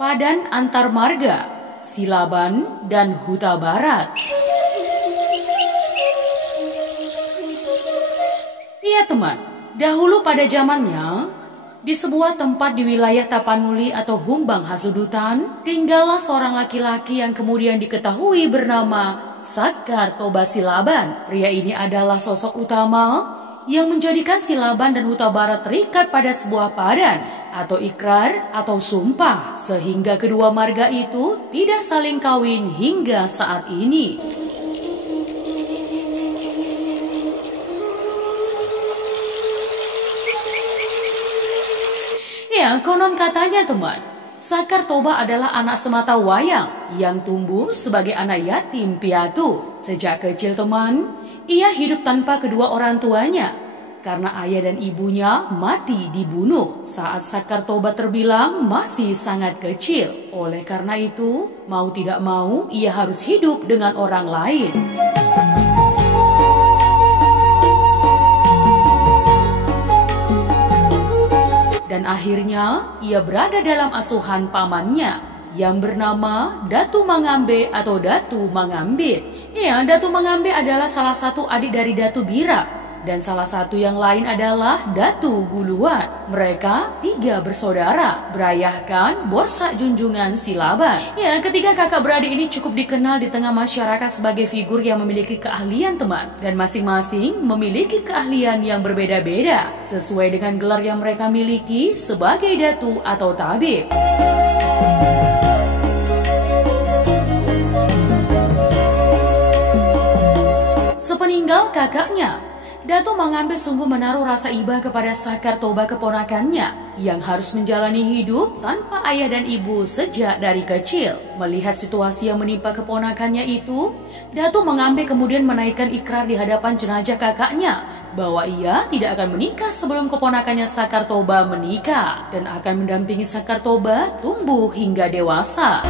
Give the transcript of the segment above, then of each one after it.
Padan antar marga, Silaban dan Huta Barat. Iya teman, dahulu pada zamannya, di sebuah tempat di wilayah Tapanuli atau Humbang Hasudutan, tinggallah seorang laki-laki yang kemudian diketahui bernama Sakar Toba Silaban. Pria ini adalah sosok utama yang menjadikan Silaban dan Huta Barat terikat pada sebuah padan atau ikrar atau sumpah, sehingga kedua marga itu tidak saling kawin hingga saat ini. Ya, konon katanya teman, Sakar Toba adalah anak semata wayang yang tumbuh sebagai anak yatim piatu. Sejak kecil teman, ia hidup tanpa kedua orang tuanya karena ayah dan ibunya mati dibunuh saat Sakar Toba terbilang masih sangat kecil. Oleh karena itu, mau tidak mau ia harus hidup dengan orang lain. Dan akhirnya ia berada dalam asuhan pamannya yang bernama Datu Mangambe atau Datu Mangambit. Ya, Datu Mangambe adalah salah satu adik dari Datu Bira. Dan salah satu yang lain adalah Datu Guluan. Mereka tiga bersaudara, berayahkan Borsak Junjungan Silaban. Ya, ketiga kakak beradik ini cukup dikenal di tengah masyarakat sebagai figur yang memiliki keahlian teman. Dan masing-masing memiliki keahlian yang berbeda-beda sesuai dengan gelar yang mereka miliki sebagai Datu atau Tabib. Sepeninggal kakaknya, Datu Mangambe sungguh menaruh rasa iba kepada Sakar Toba keponakannya yang harus menjalani hidup tanpa ayah dan ibu sejak dari kecil. Melihat situasi yang menimpa keponakannya itu, Datu Mangambe kemudian menaikkan ikrar di hadapan jenazah kakaknya bahwa ia tidak akan menikah sebelum keponakannya Sakar Toba menikah dan akan mendampingi Sakar Toba tumbuh hingga dewasa.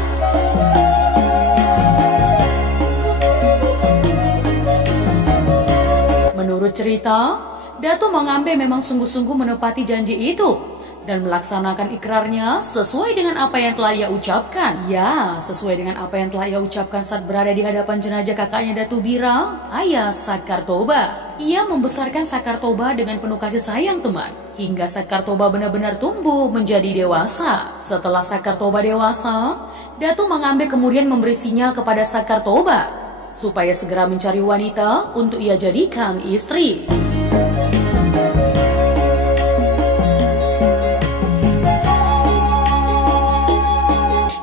Menurut cerita, Datu Mangambe memang sungguh-sungguh menepati janji itu dan melaksanakan ikrarnya sesuai dengan apa yang telah ia ucapkan. Ya, sesuai dengan apa yang telah ia ucapkan saat berada di hadapan jenazah kakaknya Datu Bira, ayah Sakar Toba. Ia membesarkan Sakar Toba dengan penuh kasih sayang teman, hingga Sakar Toba benar-benar tumbuh menjadi dewasa. Setelah Sakar Toba dewasa, Datu Mangambe kemudian memberi sinyal kepada Sakar Toba supaya segera mencari wanita untuk ia jadikan istri.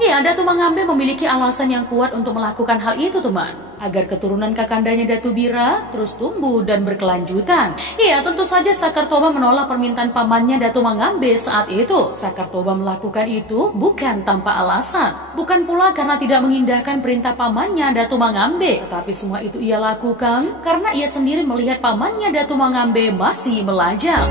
Ya, Datu Mangambe memiliki alasan yang kuat untuk melakukan hal itu teman, agar keturunan kakandanya Datu Bira terus tumbuh dan berkelanjutan. Ya, tentu saja Sakar Toba menolak permintaan pamannya Datu Mangambe saat itu. Sakar Toba melakukan itu bukan tanpa alasan, bukan pula karena tidak mengindahkan perintah pamannya Datu Mangambe, tetapi semua itu ia lakukan karena ia sendiri melihat pamannya Datu Mangambe masih melajang.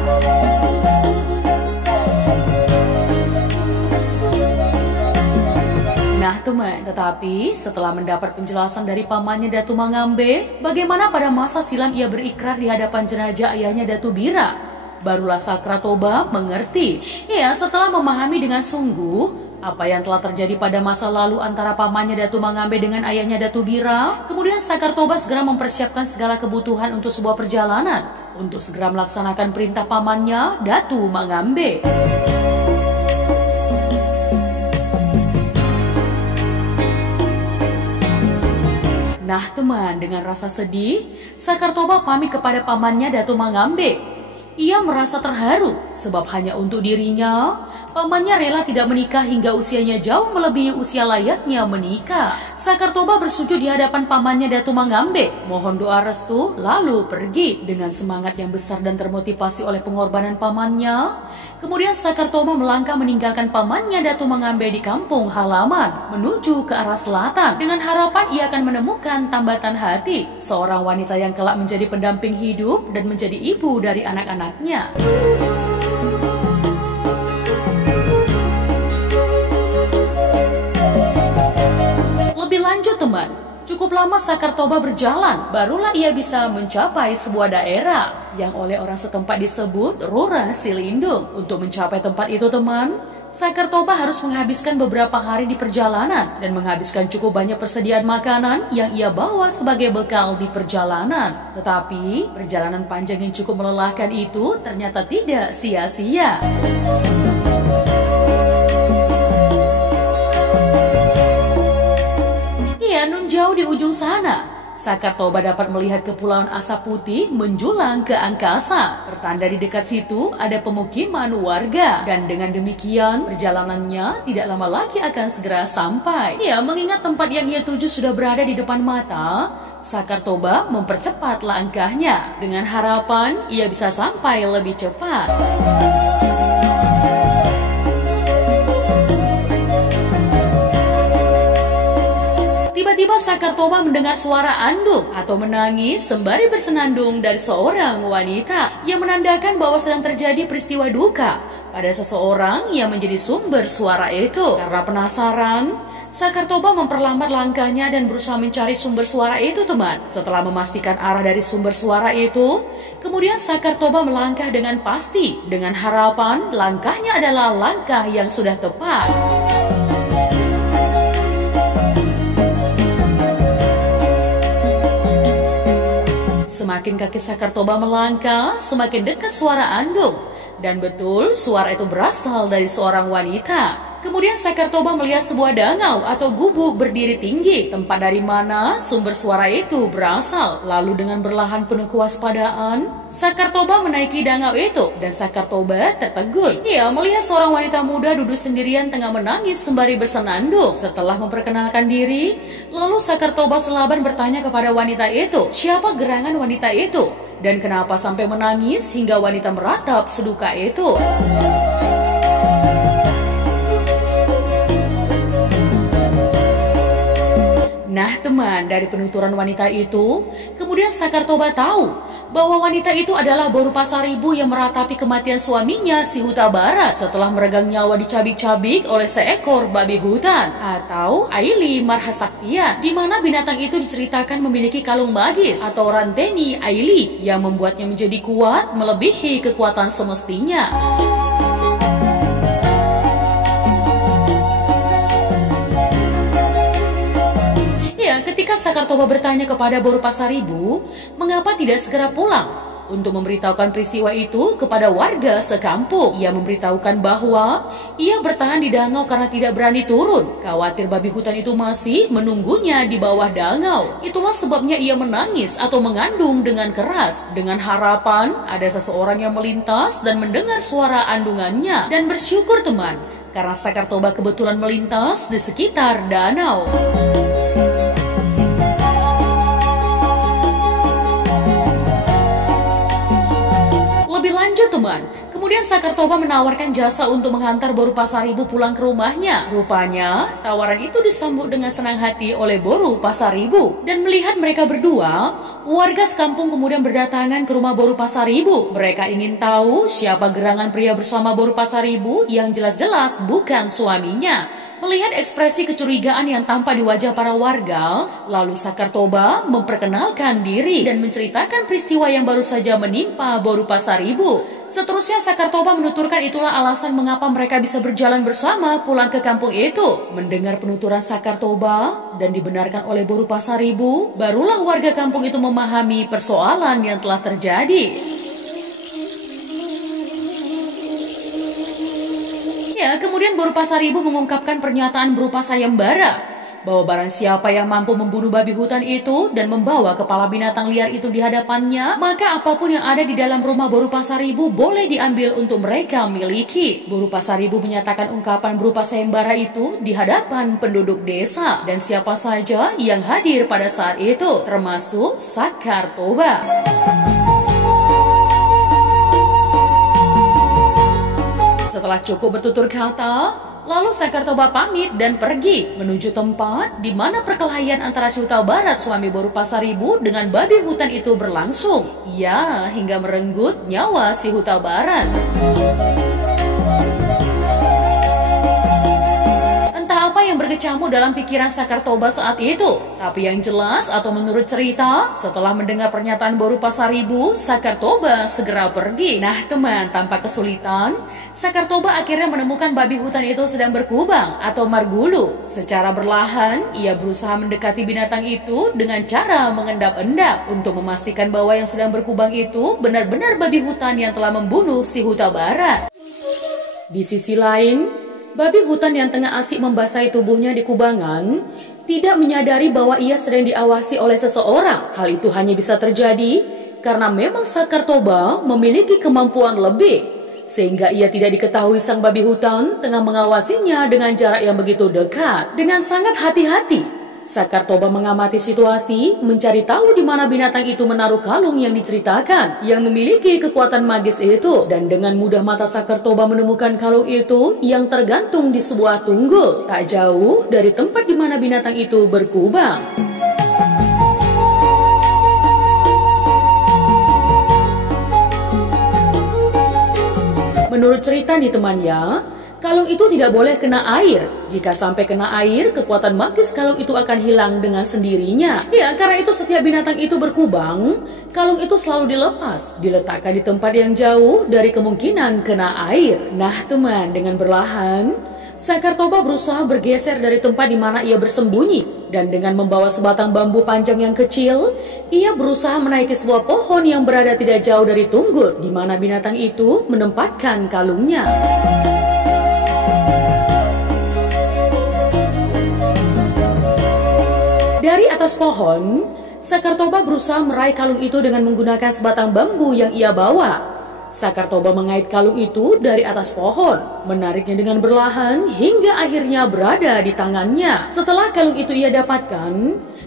Nah teman, tetapi setelah mendapat penjelasan dari pamannya Datu Mangambe, bagaimana pada masa silam ia berikrar di hadapan jenazah ayahnya Datu Bira, barulah Sakar Toba mengerti. Ya, setelah memahami dengan sungguh apa yang telah terjadi pada masa lalu antara pamannya Datu Mangambe dengan ayahnya Datu Bira, kemudian Sakar Toba segera mempersiapkan segala kebutuhan untuk sebuah perjalanan, untuk segera melaksanakan perintah pamannya Datu Mangambe. Nah teman, dengan rasa sedih, Sakar Toba pamit kepada pamannya Datu Mangambe. Ia merasa terharu sebab hanya untuk dirinya, pamannya rela tidak menikah hingga usianya jauh melebihi usia layaknya menikah. Sakar Toba bersujud di hadapan pamannya Datu Mangambe, mohon doa restu, lalu pergi. Dengan semangat yang besar dan termotivasi oleh pengorbanan pamannya, kemudian Sakar Toba melangkah meninggalkan pamannya Datu Mangambe di kampung halaman, menuju ke arah selatan, dengan harapan ia akan menemukan tambatan hati, seorang wanita yang kelak menjadi pendamping hidup dan menjadi ibu dari anak-anaknya. Lebih lanjut teman, cukup lama Sakar Toba berjalan, barulah ia bisa mencapai sebuah daerah yang oleh orang setempat disebut Rura Silindung. Untuk mencapai tempat itu teman, Sakartoba harus menghabiskan beberapa hari di perjalanan dan menghabiskan cukup banyak persediaan makanan yang ia bawa sebagai bekal di perjalanan. Tetapi, perjalanan panjang yang cukup melelahkan itu ternyata tidak sia-sia. Ya, nun jauh di ujung sana, Sakartoba dapat melihat kepulauan asap putih menjulang ke angkasa. Pertanda di dekat situ ada pemukiman warga. Dan dengan demikian, perjalanannya tidak lama lagi akan segera sampai. Ya, mengingat tempat yang ia tuju sudah berada di depan mata, Sakartoba mempercepat langkahnya. Dengan harapan ia bisa sampai lebih cepat. Tiba-tiba Sakartoba mendengar suara andung atau menangis sembari bersenandung dari seorang wanita yang menandakan bahwa sedang terjadi peristiwa duka pada seseorang yang menjadi sumber suara itu. Karena penasaran, Sakartoba memperlambat langkahnya dan berusaha mencari sumber suara itu, teman. Setelah memastikan arah dari sumber suara itu, kemudian Sakartoba melangkah dengan pasti dengan harapan langkahnya adalah langkah yang sudah tepat. Semakin kaki Sakartoba melangkah, semakin dekat suara andung. Dan betul, suara itu berasal dari seorang wanita. Kemudian Sakartoba melihat sebuah dangau atau gubuk berdiri tinggi. Tempat dari mana sumber suara itu berasal. Lalu dengan berlahan penuh kewaspadaan, Sakartoba menaiki dangau itu. Dan Sakartoba tertegun. Ia melihat seorang wanita muda duduk sendirian tengah menangis sembari bersenandung. Setelah memperkenalkan diri, lalu Sakartoba selaban bertanya kepada wanita itu, siapa gerangan wanita itu? Dan kenapa sampai menangis hingga wanita meratap seduka itu? Nah teman, dari penuturan wanita itu, kemudian Sakartoba tahu bahwa wanita itu adalah Boru Pasaribu yang meratapi kematian suaminya si Huta Barat setelah meregang nyawa dicabik-cabik oleh seekor babi hutan atau Aili Marhasaktian, di mana binatang itu diceritakan memiliki kalung magis atau ranteni Aili yang membuatnya menjadi kuat melebihi kekuatan semestinya. Ketika Sakartoba bertanya kepada Boru Pasaribu, mengapa tidak segera pulang untuk memberitahukan peristiwa itu kepada warga sekampung. Ia memberitahukan bahwa ia bertahan di dangau karena tidak berani turun, khawatir babi hutan itu masih menunggunya di bawah dangau. Itulah sebabnya ia menangis atau mengandung dengan keras, dengan harapan ada seseorang yang melintas dan mendengar suara andungannya. Dan bersyukur teman, karena Sakartoba kebetulan melintas di sekitar danau. Teman, kemudian Sakartoba menawarkan jasa untuk menghantar Boru Pasaribu pulang ke rumahnya. Rupanya, tawaran itu disambut dengan senang hati oleh Boru Pasaribu. Dan melihat mereka berdua, warga sekampung kemudian berdatangan ke rumah Boru Pasaribu. Mereka ingin tahu siapa gerangan pria bersama Boru Pasaribu yang jelas-jelas bukan suaminya. Melihat ekspresi kecurigaan yang tampak di wajah para warga, lalu Sakartoba memperkenalkan diri dan menceritakan peristiwa yang baru saja menimpa Boru Pasaribu. Seterusnya Sakartoba menuturkan itulah alasan mengapa mereka bisa berjalan bersama pulang ke kampung itu. Mendengar penuturan Sakartoba dan dibenarkan oleh Boru Pasaribu, barulah warga kampung itu memahami persoalan yang telah terjadi. Ya, kemudian Boru Pasaribu mengungkapkan pernyataan berupa sayembara bahwa barang siapa yang mampu membunuh babi hutan itu dan membawa kepala binatang liar itu di hadapannya, maka apapun yang ada di dalam rumah Boru Pasaribu boleh diambil untuk mereka miliki. Boru Pasaribu menyatakan ungkapan berupa sayembara itu di hadapan penduduk desa dan siapa saja yang hadir pada saat itu, termasuk Sakartoba. Setelah cukup bertutur kata, lalu Sakartoba pamit dan pergi menuju tempat di mana perkelahian antara si Huta Barat suami Boru Pasaribu dengan babi hutan itu berlangsung. Ya, hingga merenggut nyawa si Huta Barat. Entah apa yang berkecamuk dalam pikiran Sakartoba saat itu. Tapi yang jelas atau menurut cerita, setelah mendengar pernyataan Boru Pasaribu, Sakartoba segera pergi. Nah teman, tanpa kesulitan, Sakartoba akhirnya menemukan babi hutan itu sedang berkubang atau margulu. Secara berlahan, ia berusaha mendekati binatang itu dengan cara mengendap-endap untuk memastikan bahwa yang sedang berkubang itu benar-benar babi hutan yang telah membunuh si Huta Barat. Di sisi lain, babi hutan yang tengah asik membasahi tubuhnya di kubangan tidak menyadari bahwa ia sedang diawasi oleh seseorang. Hal itu hanya bisa terjadi karena memang Sakartoba memiliki kemampuan lebih, sehingga ia tidak diketahui sang babi hutan tengah mengawasinya dengan jarak yang begitu dekat. Dengan sangat hati-hati, Sakartoba mengamati situasi, mencari tahu di mana binatang itu menaruh kalung yang diceritakan, yang memiliki kekuatan magis itu. Dan dengan mudah mata Sakartoba menemukan kalung itu yang tergantung di sebuah tunggul, tak jauh dari tempat di mana binatang itu berkubang. Menurut cerita nih temannya, kalung itu tidak boleh kena air. Jika sampai kena air, kekuatan magis kalung itu akan hilang dengan sendirinya. Ya, karena itu setiap binatang itu berkubang, kalung itu selalu dilepas, diletakkan di tempat yang jauh dari kemungkinan kena air. Nah teman, dengan berlahan, Sakartoba berusaha bergeser dari tempat di mana ia bersembunyi. Dan dengan membawa sebatang bambu panjang yang kecil, ia berusaha menaiki sebuah pohon yang berada tidak jauh dari tunggul, di mana binatang itu menempatkan kalungnya. Dari atas pohon, Sakartoba berusaha meraih kalung itu dengan menggunakan sebatang bambu yang ia bawa. Sakartoba mengait kalung itu dari atas pohon, menariknya dengan berlahan hingga akhirnya berada di tangannya. Setelah kalung itu ia dapatkan,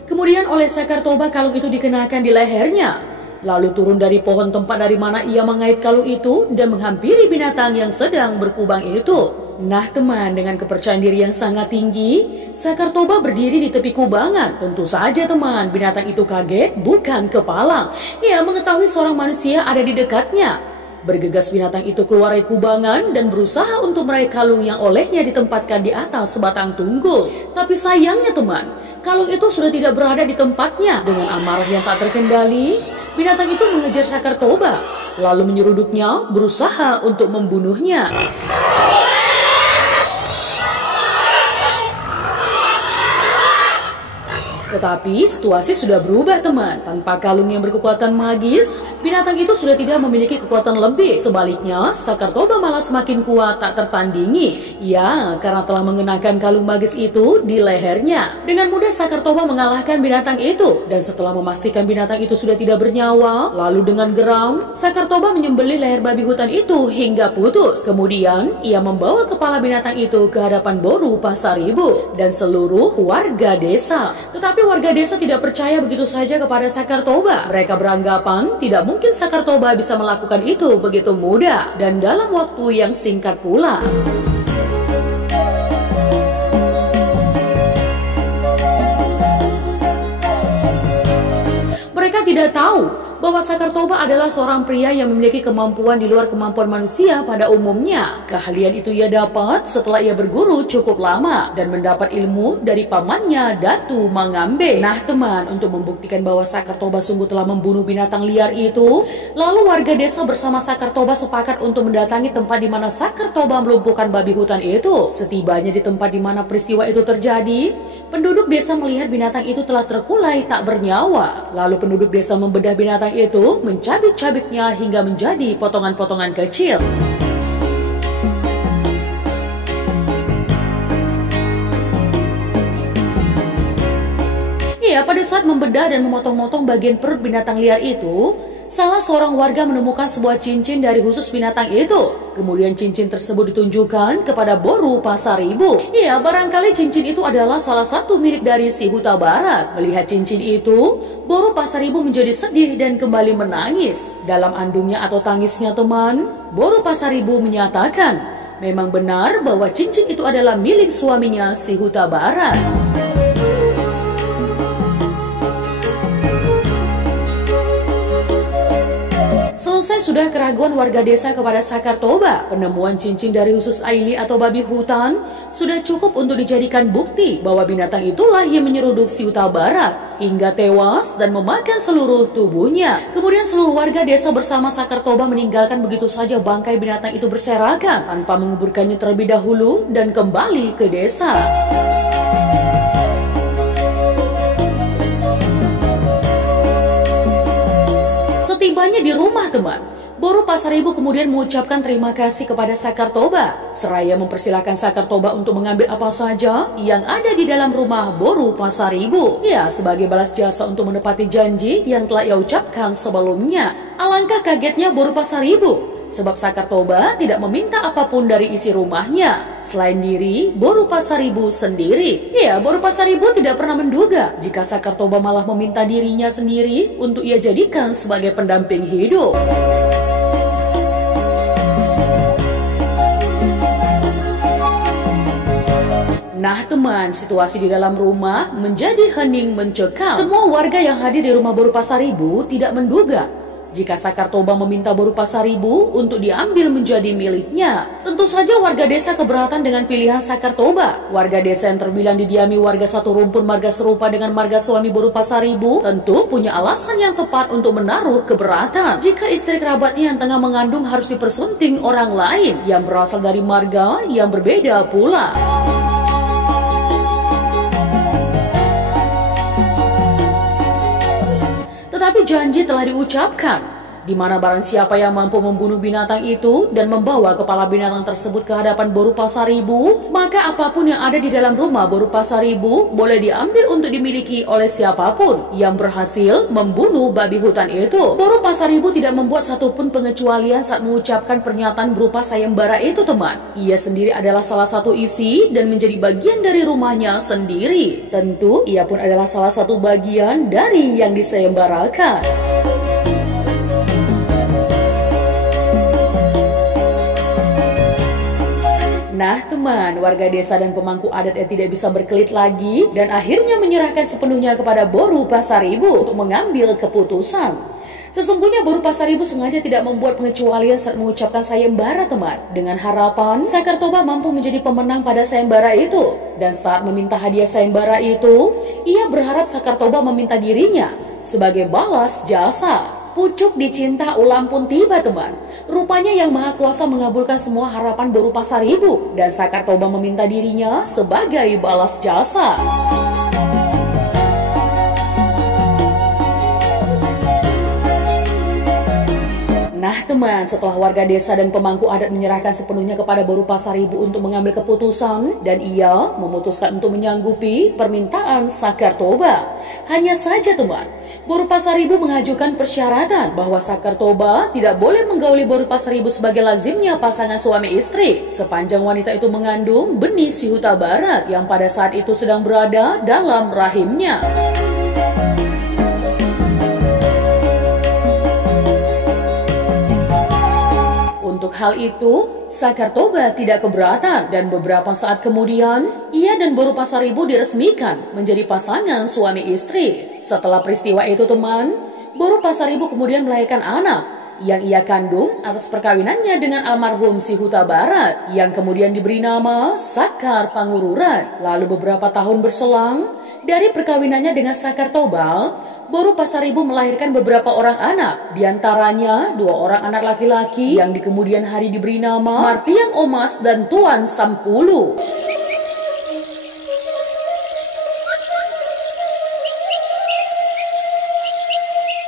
kemudian oleh Sakartoba kalung itu dikenakan di lehernya, lalu turun dari pohon tempat dari mana ia mengait kalung itu dan menghampiri binatang yang sedang berkubang itu. Nah teman, dengan kepercayaan diri yang sangat tinggi, Sakartoba berdiri di tepi kubangan. Tentu saja teman, binatang itu kaget bukan kepalang. Ia mengetahui seorang manusia ada di dekatnya. Bergegas binatang itu keluar dari kubangan dan berusaha untuk meraih kalung yang olehnya ditempatkan di atas sebatang tunggul. Tapi sayangnya teman, kalung itu sudah tidak berada di tempatnya. Dengan amarah yang tak terkendali, binatang itu mengejar Sakartoba, lalu menyeruduknya berusaha untuk membunuhnya. Tetapi situasi sudah berubah teman. Tanpa kalung yang berkekuatan magis, binatang itu sudah tidak memiliki kekuatan lebih. Sebaliknya, Sakartoba malah semakin kuat tak tertandingi. Ya, karena telah mengenakan kalung magis itu di lehernya. Dengan mudah Sakartoba mengalahkan binatang itu. Dan setelah memastikan binatang itu sudah tidak bernyawa, lalu dengan geram, Sakartoba menyembelih leher babi hutan itu hingga putus. Kemudian, ia membawa kepala binatang itu ke hadapan Boru Pasaribu dan seluruh warga desa. Tetapi warga desa tidak percaya begitu saja kepada Sakartoba. Mereka beranggapan tidak mungkin Sakartoba bisa melakukan itu begitu mudah dan dalam waktu yang singkat pula. Mereka tidak tahu bahwa Sakartoba adalah seorang pria yang memiliki kemampuan di luar kemampuan manusia pada umumnya. Keahlian itu ia dapat setelah ia berguru cukup lama dan mendapat ilmu dari pamannya Datu Mangambe. Nah teman, untuk membuktikan bahwa Sakartoba sungguh telah membunuh binatang liar itu, lalu warga desa bersama Sakartoba sepakat untuk mendatangi tempat di mana Sakartoba melumpuhkan babi hutan itu. Setibanya di tempat di mana peristiwa itu terjadi, penduduk desa melihat binatang itu telah terkulai tak bernyawa. Lalu penduduk desa membedah binatang itu, mencabik-cabiknya hingga menjadi potongan-potongan kecil. Iya, pada saat membedah dan memotong-motong bagian perut binatang liar itu, salah seorang warga menemukan sebuah cincin dari khusus binatang itu. Kemudian cincin tersebut ditunjukkan kepada Boru Pasaribu. Iya, barangkali cincin itu adalah salah satu milik dari si Huta Barat. Melihat cincin itu, Boru Pasaribu menjadi sedih dan kembali menangis. Dalam andungnya atau tangisnya teman, Boru Pasaribu menyatakan, memang benar bahwa cincin itu adalah milik suaminya si Huta Barat. Selesai Selain sudah keraguan warga desa kepada Sakartoba, penemuan cincin dari usus Aili atau babi hutan sudah cukup untuk dijadikan bukti bahwa binatang itulah yang menyeruduk si Huta Barat hingga tewas dan memakan seluruh tubuhnya. Kemudian seluruh warga desa bersama Sakartoba meninggalkan begitu saja bangkai binatang itu berserakan tanpa menguburkannya terlebih dahulu dan kembali ke desa. Setibanya di rumah teman, Boru Pasaribu kemudian mengucapkan terima kasih kepada Sakartoba, seraya mempersilahkan Sakartoba untuk mengambil apa saja yang ada di dalam rumah Boru Pasaribu. Ya, sebagai balas jasa untuk menepati janji yang telah ia ucapkan sebelumnya. Alangkah kagetnya Boru Pasaribu, sebab Sakartoba tidak meminta apapun dari isi rumahnya selain diri Boru Pasaribu sendiri. Ya, Boru Pasaribu tidak pernah menduga jika Sakartoba malah meminta dirinya sendiri untuk ia jadikan sebagai pendamping hidup. Nah teman, situasi di dalam rumah menjadi hening mencekam. Semua warga yang hadir di rumah Boru Pasaribu tidak menduga jika Sakartoba meminta Boru Pasaribu untuk diambil menjadi miliknya. Tentu saja warga desa keberatan dengan pilihan Sakartoba. Warga desa yang terbilang didiami warga satu rumpun marga serupa dengan marga suami Boru Pasaribu tentu punya alasan yang tepat untuk menaruh keberatan jika istri kerabatnya yang tengah mengandung harus dipersunting orang lain yang berasal dari marga yang berbeda pula. Tetapi janji telah diucapkan, di mana barang siapa yang mampu membunuh binatang itu dan membawa kepala binatang tersebut ke hadapan Boru Pasaribu, maka apapun yang ada di dalam rumah Boru Pasaribu boleh diambil untuk dimiliki oleh siapapun yang berhasil membunuh babi hutan itu. Boru Pasaribu tidak membuat satupun pengecualian saat mengucapkan pernyataan berupa sayembara itu teman. Ia sendiri adalah salah satu isi dan menjadi bagian dari rumahnya sendiri. Tentu ia pun adalah salah satu bagian dari yang disayembarakan. Nah teman, warga desa dan pemangku adat yang tidak bisa berkelit lagi dan akhirnya menyerahkan sepenuhnya kepada Boru Pasaribu untuk mengambil keputusan. Sesungguhnya Boru Pasaribu sengaja tidak membuat pengecualian saat mengucapkan sayembara teman, dengan harapan Sakartoba mampu menjadi pemenang pada sayembara itu. Dan saat meminta hadiah sayembara itu, ia berharap Sakartoba meminta dirinya sebagai balas jasa. Pucuk dicinta ulam pun tiba teman. Rupanya Yang Maha Kuasa mengabulkan semua harapan Boru Pasaribu dan Sakartoba meminta dirinya sebagai balas jasa. Nah teman, setelah warga desa dan pemangku adat menyerahkan sepenuhnya kepada Boru Pasaribu untuk mengambil keputusan, dan ia memutuskan untuk menyanggupi permintaan Sakartoba. Hanya saja teman, Boru Pasaribu mengajukan persyaratan bahwa Sakartoba tidak boleh menggauli Boru Pasaribu sebagai lazimnya pasangan suami istri sepanjang wanita itu mengandung benih si Huta Barat yang pada saat itu sedang berada dalam rahimnya. Untuk hal itu, Sakartoba tidak keberatan dan beberapa saat kemudian, ia dan Boru Pasaribu diresmikan menjadi pasangan suami istri. Setelah peristiwa itu teman, Boru Pasaribu kemudian melahirkan anak yang ia kandung atas perkawinannya dengan almarhum si Huta Barat yang kemudian diberi nama Sakar Pangururan. Lalu beberapa tahun berselang dari perkawinannya dengan Sakartoba, Boru Pasaribu melahirkan beberapa orang anak, diantaranya 2 orang anak laki-laki yang di kemudian hari diberi nama Martiang Omas dan Tuan Sampulu.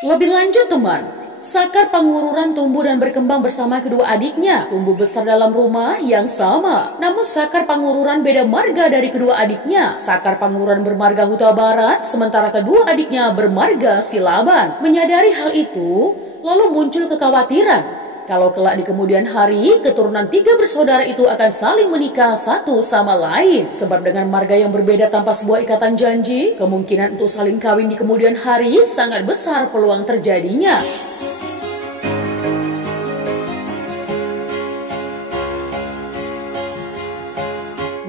Lebih lanjut teman, Sakar Pangururan tumbuh dan berkembang bersama kedua adiknya, tumbuh besar dalam rumah yang sama. Namun Sakar Pangururan beda marga dari kedua adiknya. Sakar Pangururan bermarga Huta Barat, sementara kedua adiknya bermarga Silaban. Menyadari hal itu, lalu muncul kekhawatiran kalau kelak di kemudian hari keturunan 3 bersaudara itu akan saling menikah satu sama lain. Sebab dengan marga yang berbeda tanpa sebuah ikatan janji, kemungkinan untuk saling kawin di kemudian hari sangat besar peluang terjadinya.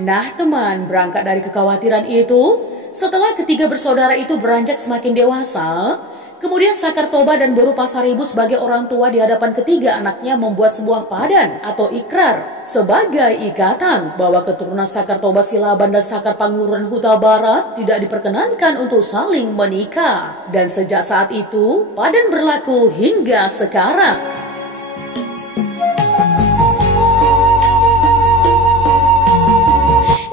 Nah teman, berangkat dari kekhawatiran itu, setelah ketiga bersaudara itu beranjak semakin dewasa, Kemudian Sakartoba dan Boru Pasaribu sebagai orang tua di hadapan ketiga anaknya membuat sebuah padan atau ikrar sebagai ikatan bahwa keturunan Sakartoba Silaban dan Sakar Pangururan Huta Barat tidak diperkenankan untuk saling menikah. Dan sejak saat itu, padan berlaku hingga sekarang.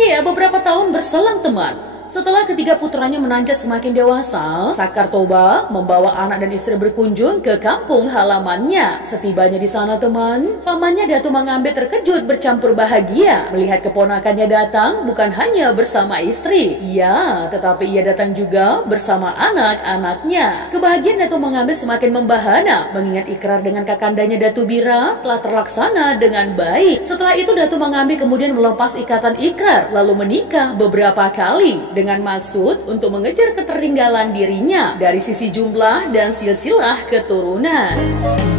Ya, beberapa tahun berselang teman. Setelah ketiga putranya menanjak semakin dewasa, Sakartoba membawa anak dan istri berkunjung ke kampung halamannya. Setibanya di sana teman, pamannya Datu Mangambe terkejut bercampur bahagia melihat keponakannya datang bukan hanya bersama istri. Ya, tetapi ia datang juga bersama anak-anaknya. Kebahagiaan Datu Mangambe semakin membahana mengingat ikrar dengan kakandanya Datu Bira telah terlaksana dengan baik. Setelah itu Datu Mangambe kemudian melepas ikatan ikrar lalu menikah beberapa kali dengan maksud untuk mengejar ketertinggalan dirinya dari sisi jumlah dan silsilah keturunan.